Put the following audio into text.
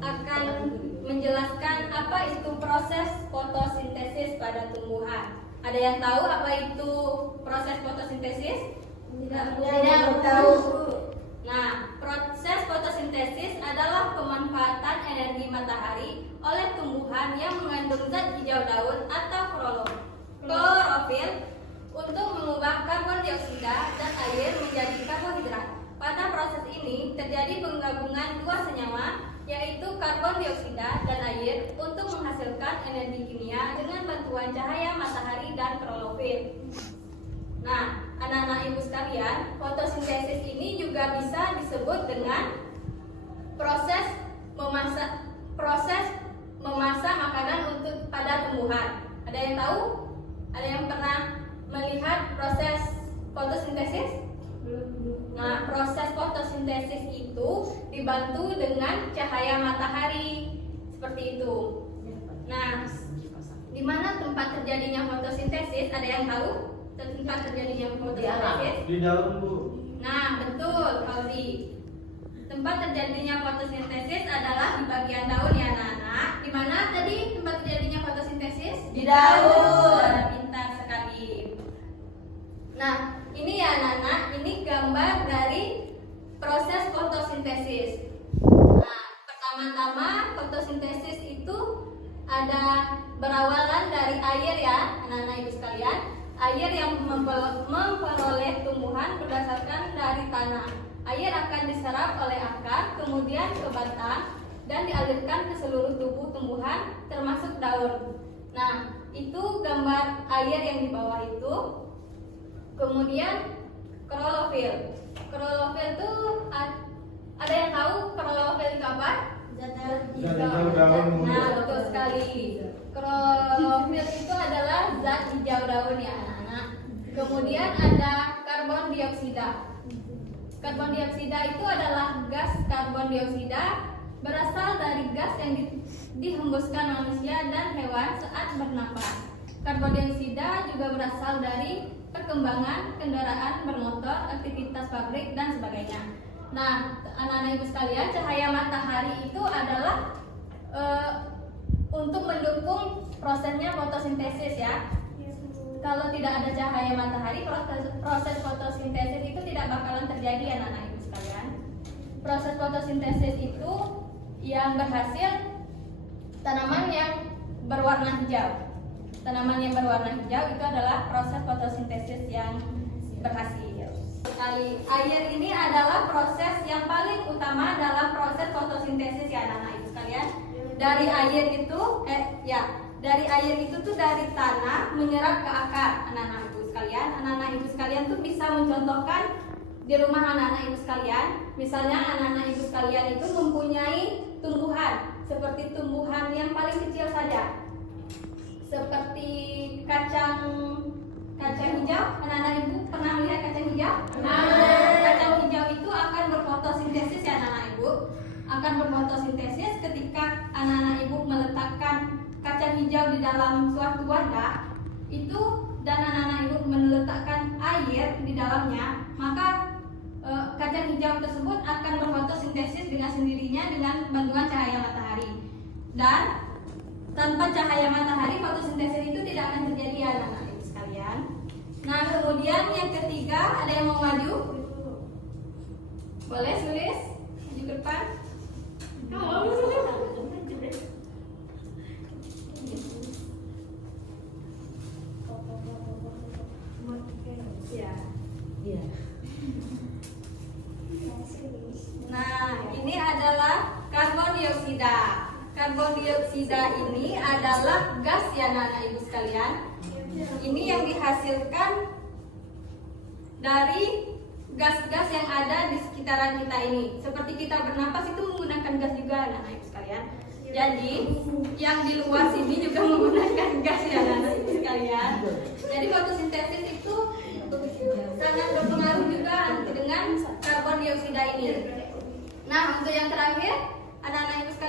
akan menjelaskan apa itu proses fotosintesis pada tumbuhan. Ada yang tahu apa itu proses fotosintesis? Tidak tahu. Nah, proses fotosintesis adalah pemanfaatan energi matahari oleh tumbuhan yang mengandung zat hijau daun atau klorofil untuk mengubah karbon dioksida dan air menjadi karbohidrat. Pada proses ini terjadi penggabungan dua senyawa, yaitu karbon dioksida dan air, untuk menghasilkan energi kimia dengan bantuan cahaya matahari dan klorofil. Nah, anak-anak ibu sekalian, fotosintesis ini juga bisa disebut dengan proses memasak makanan untuk pada tumbuhan. Ada yang tahu? Ada yang pernah melihat proses fotosintesis? Nah, proses fotosintesis itu dibantu dengan cahaya matahari seperti itu. Nah, di mana tempat terjadinya fotosintesis? Ada yang tahu? Tempat terjadinya fotosintesis? Di daun, Bu. Nah, betul, Fauzi. Tempat terjadinya fotosintesis adalah di bagian daun ya, anak-anak. Di mana tadi tempat terjadinya fotosintesis? Di daun. Pintar sekali. Nah, ini ya anak-anak, ini gambar dari proses fotosintesis. Nah, pertama-tama fotosintesis itu ada berawalan dari air ya, anak-anak ibu sekalian. Air yang memperoleh tumbuhan berdasarkan dari tanah. Air akan diserap oleh akar, kemudian ke batang, dan dialirkan ke seluruh tubuh tumbuhan, termasuk daun. Nah, itu gambar air yang di bawah itu. Kemudian klorofil. Klorofil itu ada yang tahu klorofil itu apa? Hijau daun. Nah, betul sekali. Klorofil itu adalah zat hijau daun ya anak-anak. Kemudian ada karbon dioksida. Karbon dioksida itu adalah gas karbon dioksida berasal dari gas yang dihembuskan manusia dan hewan saat bernapas. Karbon dioksida juga berasal dari perkembangan kendaraan bermotor, aktivitas pabrik, dan sebagainya. Nah, anak-anak ibu sekalian, cahaya matahari itu adalah untuk mendukung prosesnya fotosintesis ya. Kalau tidak ada cahaya matahari, proses fotosintesis itu tidak bakalan terjadi anak-anak ibu sekalian. Proses fotosintesis itu yang berhasil tanaman yang berwarna hijau. Tanaman yang berwarna hijau itu adalah proses fotosintesis yang berhasil. Sekali, air ini adalah proses yang paling utama dalam proses fotosintesis ya anak-anak ibu sekalian. Dari air itu, dari air itu tuh dari tanah menyerap ke akar anak-anak ibu sekalian. Anak-anak ibu sekalian tuh bisa mencontohkan di rumah anak-anak ibu sekalian. Misalnya anak-anak ibu sekalian itu mempunyai tumbuhan seperti tumbuhan yang paling kecil saja, seperti kacang hijau. Anak-anak ibu pernah melihat kacang hijau? Kacang hijau itu akan berfotosintesis ya anak-anak ibu. Akan berfotosintesis ketika anak-anak ibu meletakkan kacang hijau di dalam suatu wadah itu, dan anak-anak ibu meletakkan air di dalamnya, maka kacang hijau tersebut akan berfotosintesis dengan sendirinya dengan bantuan cahaya matahari. Dan tanpa cahaya matahari, fotosintesis itu tidak akan terjadi ya anak-anak ibu sekalian. Nah, kemudian yang ketiga, ada yang mau maju? Boleh tulis, maju ke depan. Nah, ini adalah karbon dioksida. Karbon dioksida ini adalah gas ya anak-anak ibu sekalian. Ini yang dihasilkan dari gas-gas yang ada di sekitaran kita ini. Seperti kita bernapas itu menggunakan gas juga anak-anak ibu sekalian. Jadi yang di luar sini juga menggunakan gas ya anak-anak ibu sekalian. Jadi fotosintesis itu sangat berpengaruh juga dengan karbon dioksida ini. Nah, untuk yang terakhir, anak-anak ibu sekalian,